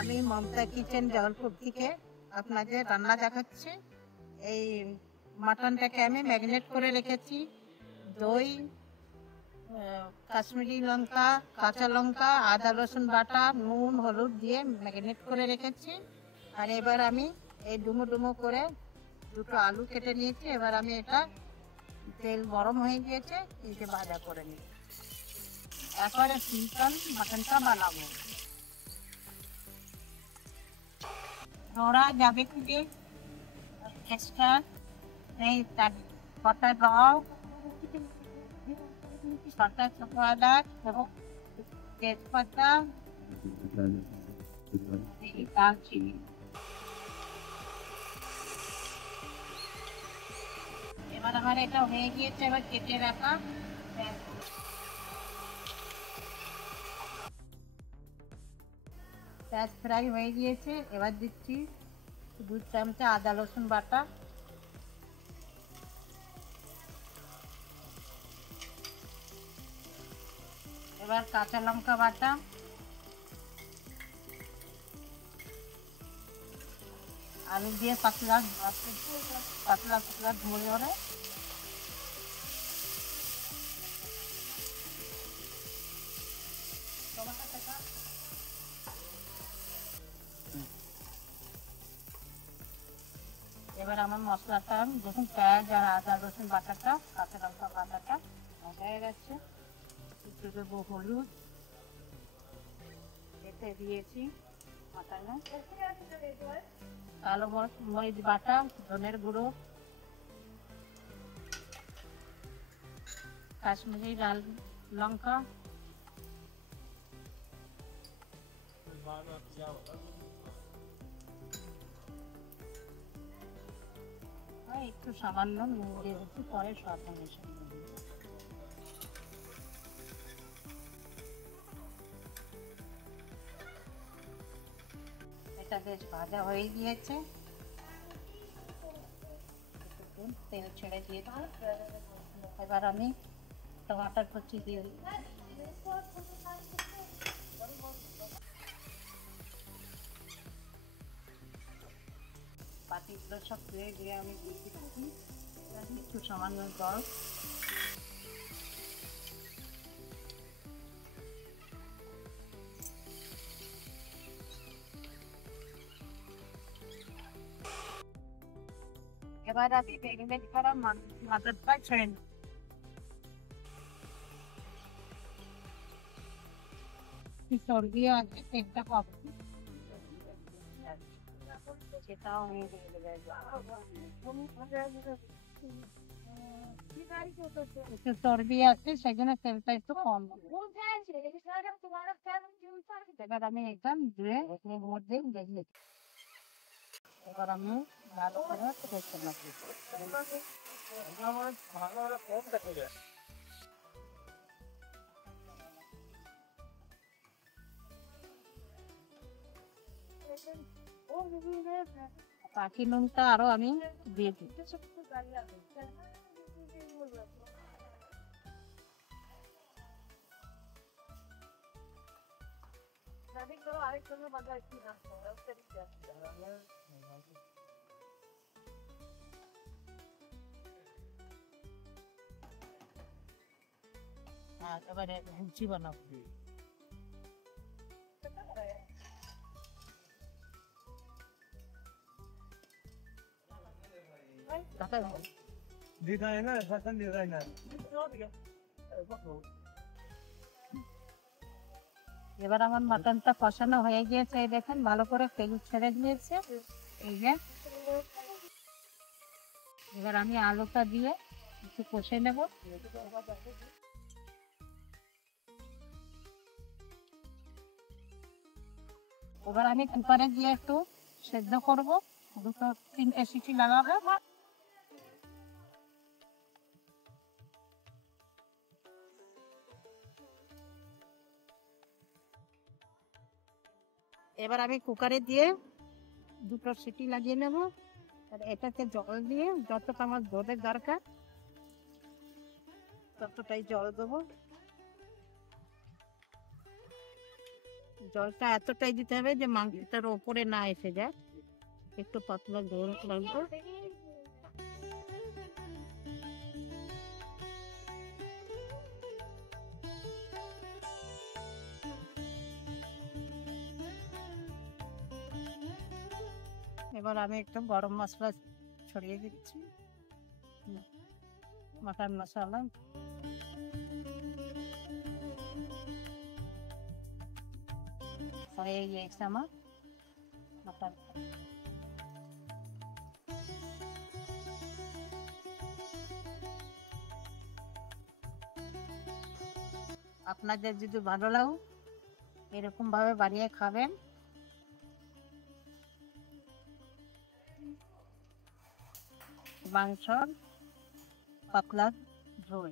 আমি মমতা কিচেন জবলপুর থেকে আপনাদের রান্না দেখাচ্ছি। এই মাটনটাকে আমি ম্যারিনেট করে রেখেছি। দই, কাশ্মীরি লঙ্কা, কাঁচা লঙ্কা, আদা রসুন বাটা, নুন হলুদ দিয়ে ম্যারিনেট করে রেখেছি। আর এবার আমি এই ডুমো ডুমো করে দুটো আলু কেটে নিয়েছি। এবার আমি এটা তেল গরম হয়ে গিয়েছে, এই যে ভাজা করে নিই। একবারে সিম্পল মাটনটা বানাবো। নোড়া যাবে খুঁজে এক্সট্রা নেই, তার কটা রং, ছটা ছোট আদা এবং তেজপাতা, দারচিনি। এবার আমার এটা হয়ে গিয়েছে। এবার কেটে রাখা পেঁয়াজ ফ্রাই হয়ে গিয়েছে। এবার দিচ্ছি 2 চামচা আদা রসুন বাটা, এবার কাঁচা লঙ্কা বাটা, আলু দিয়ে পাতলা পাতলা পাতলা ধরে ধরে এবার আমার মশলাটা যখন পেঁয়াজ আর আদা রসুন বাটাটা, কাঁচা লঙ্কা বাটাটা হয়ে গেছে, একটু দেবো হলুদ, এতে দিয়েছি মাটনে কালো মরিচ বাটা, ধনের গুঁড়ো, কাশ্মীরি লাল লঙ্কা, একটু সামান্য নুন দিয়ে দিচ্ছি, পরে স্বাদ অনুসারে। এটা বেশ ভাজা হয়ে গিয়েছে, তেল ছেড়ে দিয়ে দেবো। এবার আমি টমাটার কুচি দিয়ে দিই। পাতিগুলো সব ধুয়ে দিয়ে আমি দিয়ে দিচ্ছি একটু সামান্য জল। এবার আমি ম্যারিনেট করা মাটনটা ছেড়ে দিই। চর্বি আছে তেলটা হবে, সেটাও আমি দিয়ে দেবো। একটু চর্বি আছে সেজন্য তেলটা একটু কম। এবার আমি এটা ধুয়ে এর মধ্যে দিয়ে, এবার আমি ভালো করে কষতে লাগবো। পাখি নুনটা আরো আমি দিয়ে দিই। আর এবারে লুচি বানাবো। এবার আমার মাটনটা কষানো হয়ে গিয়েছে, এই দেখেন ভালো করে তেল ছেড়ে দিয়েছে। এই যে এবার আমি আলুটা দিয়ে একটু কষে নেব। এবার আমি কুকারে দিয়ে একটু সেদ্ধ করবো, 2-3টে সিটি লাগাবো। এবার আমি কুকারে দিয়ে 2টো সিটি লাগিয়ে নেব। আর এটাতে জল দিয়ে যতটা আমার ঝোলের দরকার ততটাই জল দেবো। জলটা এতটাই দিতে হবে যে মাংসটার ওপরে না এসে যায়, একটু পাতলা ঝোল লাগবে। এবার আমি একটু গরম মশলা ছড়িয়ে দিচ্ছি, মাটন মশলা। হয়ে গিয়েছে আমার মাটন। আপনাদের যদি ভালো লাগে এরকম ভাবে বানিয়ে খাবেন। মাংস পাতলা ঝোল।